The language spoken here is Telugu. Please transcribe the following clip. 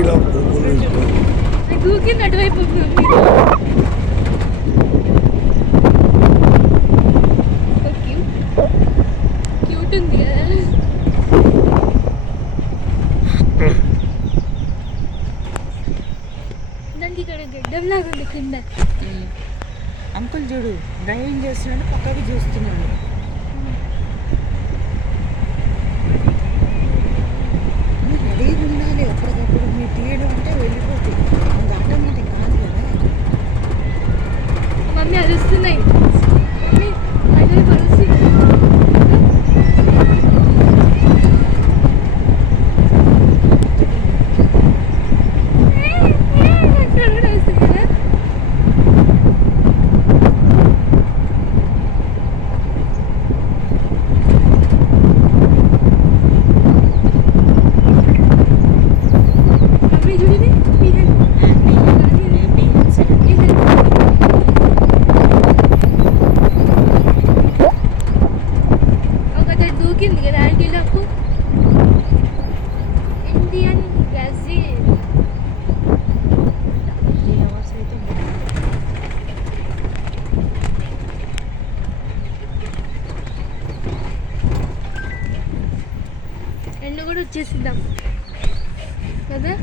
ఇలా పువ్వులు వేసుకొని దూకింది అటువైపు క్యూట్ ఉంది కదా. దానికి ఇక్కడ గడ్డం లాగా ఉంది కింద. అంకుల్ చూడు డ్రైవింగ్ చేస్తున్నాడు, పక్కకి చూస్తున్నాడు. మీరు రెడీగా ఉండాలి ఎప్పటికప్పుడు. మీరు తీయడం అంటే వెళ్ళిపోతుంది, అది ఆటోమేటిక్ కాదు కదా. మమ్మీ అరుస్తున్నాయి. మమ్మీ అటువైపు అరుస్తున్నాయి. దూకింది కదా యాంటీలకు. ఇండియన్ గజీల్ ఎండ కూడా వచ్చేసిద్దాం కదా.